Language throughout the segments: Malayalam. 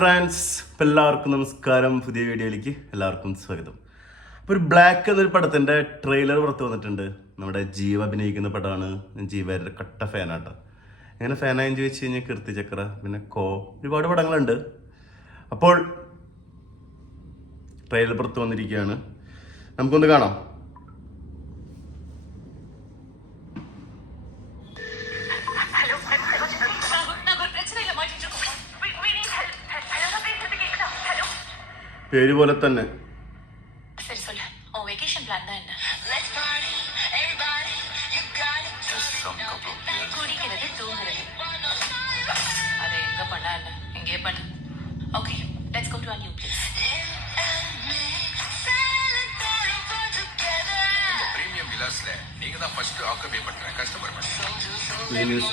ഫ്രണ്ട്സ് ഇപ്പം എല്ലാവർക്കും നമസ്കാരം. പുതിയ വീഡിയോയിലേക്ക് എല്ലാവർക്കും സ്വാഗതം. അപ്പോൾ ഒരു ബ്ലാക്ക് എന്നൊരു പടത്തിന്റെ ട്രെയിലർ പുറത്ത് വന്നിട്ടുണ്ട്. നമ്മുടെ ജീവ അഭിനയിക്കുന്ന പടമാണ്. ഞാൻ ജീവയുടെ കട്ട ഫാനാട്ടോ എങ്ങനെ ഫാനായെന്ന് ചോദിച്ചു കഴിഞ്ഞാൽ കീർത്തി ചക്ര പിന്നെ കോ ഒരുപാട് പടങ്ങളുണ്ട്. അപ്പോൾ ട്രെയിലർ പുറത്ത് വന്നിരിക്കുകയാണ്. നമുക്കൊന്ന് കാണാം. இந்த பிரீமியம் விலாஸ்ல நீங்க தான் ஃபர்ஸ்ட் ஆக்குபை பண்ற கஸ்டமர் Venus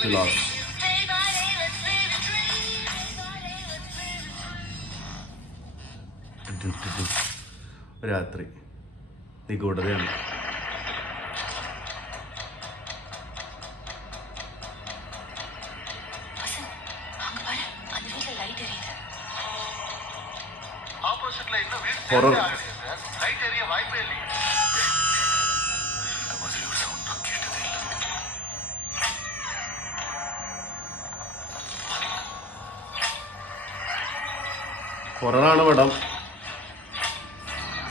രാത്രി. നിഗൂഢതയാണ്. ഹൊറർ ഹൊററാണ്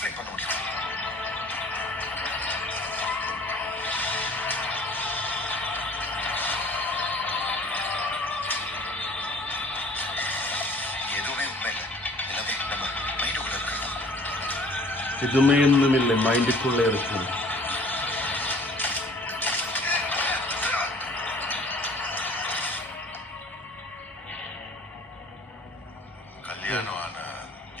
Explain, Panoli. ഇതുമയൊന്നുമില്ല മൈൻഡിക്കുള്ള എടുക്കുന്നു കല്യാണമാണ്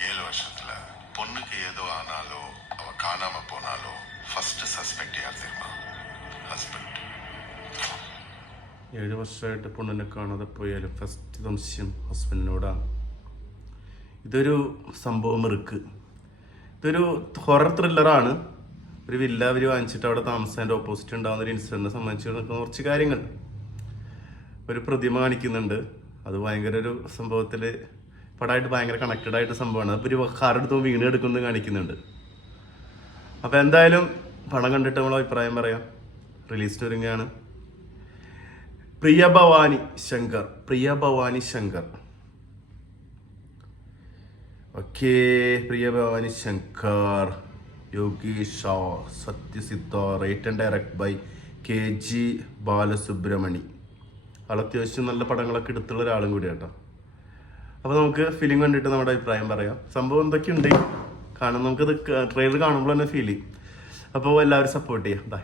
ഏഴ് വർഷത്തിലാണ് பொண்ணுக்கு ஏதோ ஆனாலோ அவ காணாம போனாலோ ஃபர்ஸ்ட் சஸ்பெக்ட் யார் தெரியுமா ஹஸ்பண்ட் ഏഴ് വർഷമായിട്ട് പെണ്ണിനെ കാണാതെ പോയാലും ഫസ്റ്റ് സംശയം ഹസ്ബൻഡിനോടാണ് ഇതൊരു സംഭവം ഇറുക്ക് ഇതൊരു ഹൊറർ ത്രില്ലറാണ് ഒരു വില്ല അവർ വാങ്ങിച്ചിട്ട് അവിടെ താമസിച്ചതിൻ്റെ ഓപ്പോസിറ്റ് ഉണ്ടാകുന്ന ഒരു ഇൻസിഡൻറ്റിനെ സംബന്ധിച്ച് നിൽക്കുന്ന കുറച്ച് കാര്യങ്ങൾ ഒരു പ്രതിമ കാണിക്കുന്നുണ്ട് അത് ഭയങ്കര ഒരു സംഭവത്തിൽ പടമായിട്ട് ഭയങ്കര കണക്റ്റഡ് ആയിട്ട് സംഭവമാണ്. അപ്പോൾ ഒരു കാറെടുത്ത് വീണ് എടുക്കുന്നത് കാണിക്കുന്നുണ്ട്. അപ്പോൾ എന്തായാലും പടം കണ്ടിട്ട് നമ്മൾ അഭിപ്രായം പറയാം. റിലീസ് ഒരുങ്ങുകയാണ് Priya Bhavani Shankar. Priya Bhavani Shankar. Okay Priya Bhavani Shankar. Yogeesh Shah Sathyasiddha write and direct by K G Balasubramani ആൾ അത്യാവശ്യം നല്ല പടങ്ങളൊക്കെ എടുത്തുള്ള ഒരാളും കൂടി കേട്ടോ അപ്പോൾ നമുക്ക് ഫിലിം കണ്ടിട്ട് നമ്മുടെ അഭിപ്രായം പറയാം. സംഭവം എന്തൊക്കെയുണ്ട്? കാണാൻ നമുക്കത് ട്രെയിലർ കാണുമ്പോൾ തന്നെ ഫീൽ ചെയ്യും. അപ്പോൾ എല്ലാവരും സപ്പോർട്ട് ചെയ്യാം. ബൈ